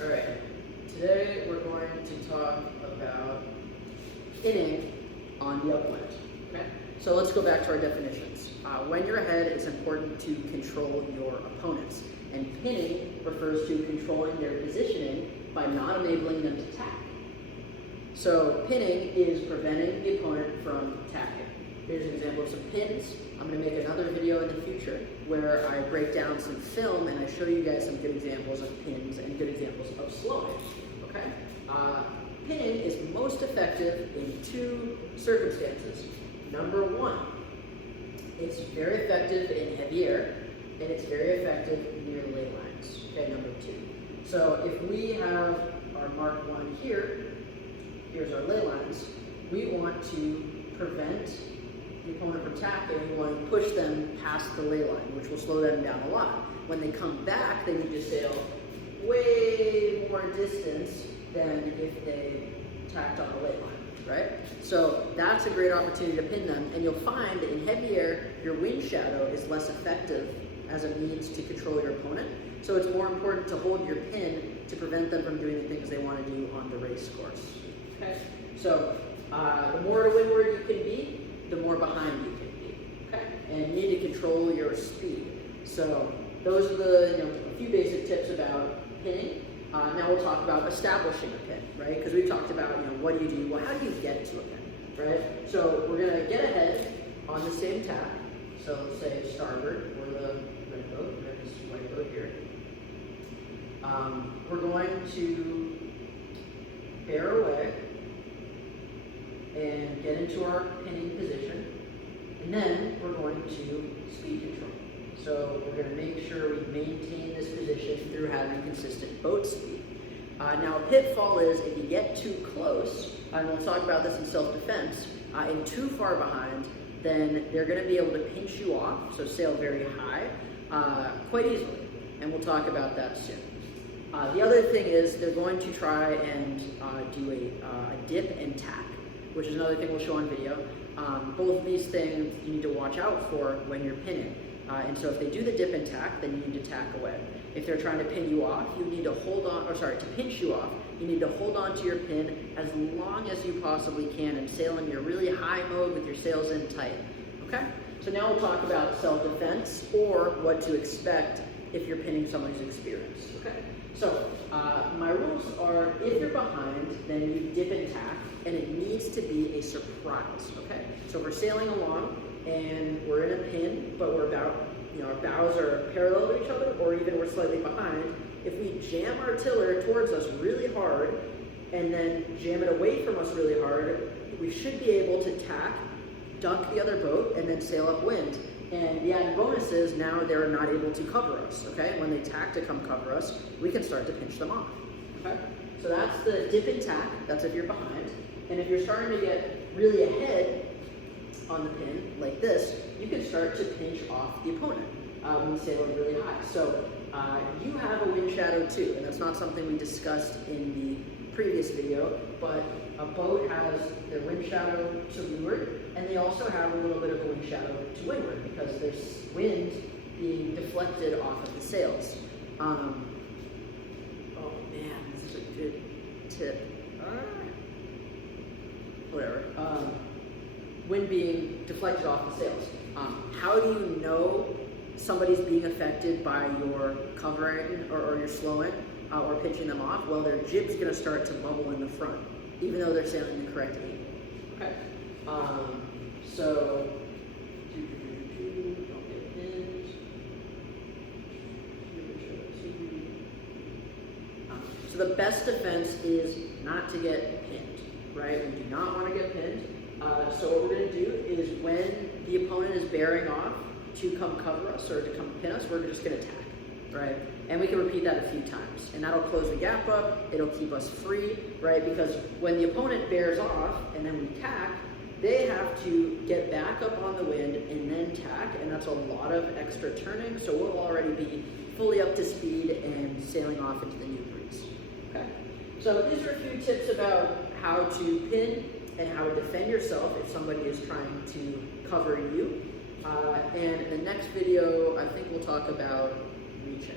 Alright, today we're going to talk about pinning on the upwind. Okay? So let's go back to our definitions. When you're ahead, it's important to control your opponents. And pinning refers to controlling their positioning by not enabling them to tack. So pinning is preventing the opponent from tacking. Here's an example of some pins. I'm going to make another video in the future where I break down some film and I show you guys some good examples of pins and good examples of slowing. Okay? Pinning is most effective in two circumstances. Number one, it's very effective in heavy air, and it's very effective near ley lines. Okay, number two. So if we have our mark 1 here, here's our ley lines, we want to prevent the opponent from tacking. We want to push them past the ley line, which will slow them down a lot. When they come back, they need to sail way more distance than if they tacked on the ley line, right? So that's a great opportunity to pin them, and you'll find that in heavy air, your wind shadow is less effective as a means to control your opponent. So it's more important to hold your pin to prevent them from doing the things they want to do on the race course. Okay? So the more to windward you can be, the more behind you can be. Okay? And you need to control your speed. So those are the a few basic tips about pinning. Now we'll talk about establishing a pin, right? Because we've talked about what do you do? Well, how do you get to a pin, right? So we're going to get ahead on the same tack. So let's say starboard, or the red boat, there's this white boat here. We're going to bear away and get into our pinning position, and then we're going to speed control. So we're going to make sure we maintain this position through having consistent boat speed. Now a pitfall is if you get too close, and we'll talk about this in self-defense, and too far behind, then they're going to be able to pinch you off, so sail very high, quite easily. And we'll talk about that soon. The other thing is they're going to try and do a dip and tack, which is another thing we'll show on video. Both of these things you need to watch out for when you're pinning. And so if they do the dip and tack, then you need to tack away. If they're trying to pin you off, you need to hold on, to pinch you off, you need to hold on to your pin as long as you possibly can and sail in your really high mode with your sails in tight. Okay? So now we'll talk about self-defense or what to expect if you're pinning someone who's experienced. Okay? So my rules are if you're behind, then you dip and tack, and it needs to be a surprise. Okay? So if we're sailing along and we're in a pin, but we're about, our bows are parallel to each other, or even we're slightly behind, if we jam our tiller towards us really hard and then jam it away from us really hard, we should be able to tack, dunk the other boat, and then sail upwind. And the added bonus is now they're not able to cover us, okay? When they tack to come cover us, we can start to pinch them off, okay? So that's the dip and tack, that's if you're behind. And if you're starting to get really ahead on the pin, like this, you can start to pinch off the opponent when you sail really high. So you have a wind shadow too, and that's not something we discussed in the previous video, but a boat has their wind shadow to leeward, and they also have a little bit of a wind shadow to windward because there's wind being deflected off of the sails. Oh man, this is a good tip. Whatever. Wind being deflected off the sails. How do you know somebody's being affected by your covering or your slowing or pitching them off? Well, their jib's going to start to bubble in the front, even though they're sailing the correct aim. Okay. So don't get pinned. So the best defense is not to get pinned, right? We do not want to get pinned. So what we're going to do is when the opponent is bearing off to come cover us or to come pin us, we're just going to tack, right? And we can repeat that a few times. And that'll close the gap up, it'll keep us free, right? Because when the opponent bears off and then we tack, they have to get back up on the wind and then tack, and that's a lot of extra turning, so we'll already be fully up to speed and sailing off into the new breeze, okay? So these are a few tips about how to pin and how to defend yourself if somebody is trying to cover you. And in the next video, I think we'll talk about reaching.